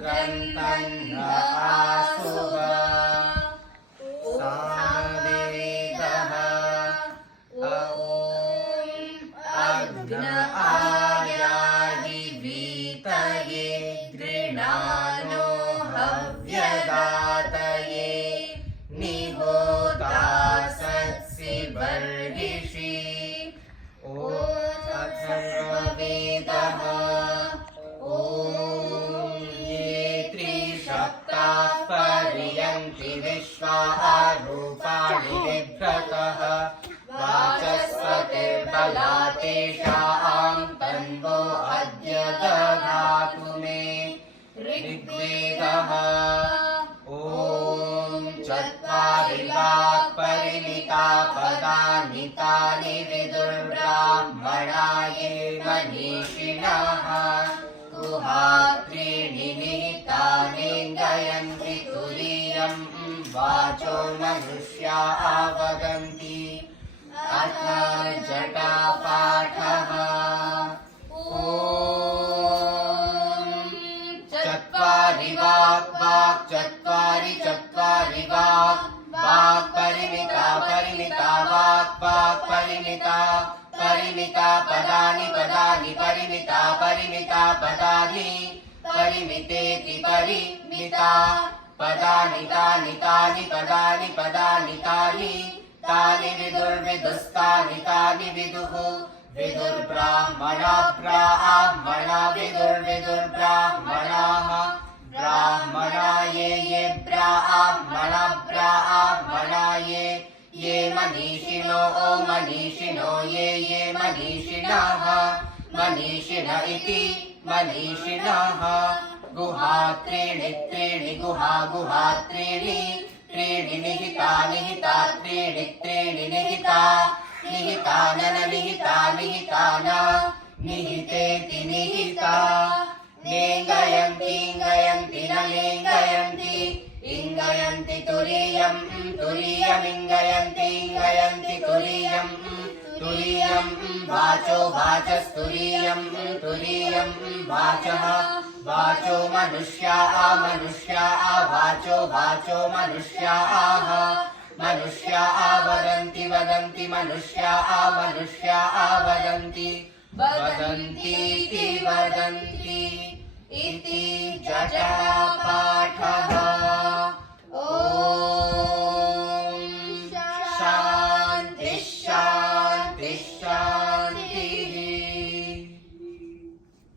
गृह्णन् आसुः सामवेदः अग्न आयाहि वीतये गृणानो हव्यदातये निहोदासत्सि बर्हिषि अथर्ववेदः ये त्रिशक्ताः पर्यन्ति विश्वा रूपाणि बिभ्रतः वाचस्पतिर्बला तेषां तन्वो अद्य दधातु मे ऋग्वेदः चत्वारि वाक्परिमिता पदानि तानि विदुर्ब्राह्मणा ये मनीषिणः गुहात्रीणि निहितानि गायन्ति तुरीयं वाचो मनुष्या वदन्ति अथ जटापाठः चत्वारि वाक् चत्वारि चत्वारि वाक् परिमिता परिमिता वाक् परिमिता पदानि पदानि परिमिता परिमिता पदानि परिमितेति परिमिता पदानि तानि तानि पदानि पदानि तानि तानि विदुर्विदुस्तानि तानि विदुः विदुर्ब्राह्मणा ब्राह्मणा विदुर्विदुर्ब्राह्मणाः ब्राह्मणा ये ब्राह्मणा ये मनीषिणो मनीषिणो ये मनीषिणः मनीषिण इति मनीषिणः गुहात्रीणि त्रीणि गुहात्रीणि त्रीणि निहिता त्रीणि निहितान निहितेति निहिता नेङ्गयन्ति न नेङ्गयन्ति इङ्गयन्ति तुरीयमिङ्गयन्ति तुरीयं वाचो वाचस्तुरीयं वाचः वाचो मनुष्या वाचो मनुष्याः मनुष्या वदन्ति मनुष्या वदन्ति वदन्ति इति जटापाठः।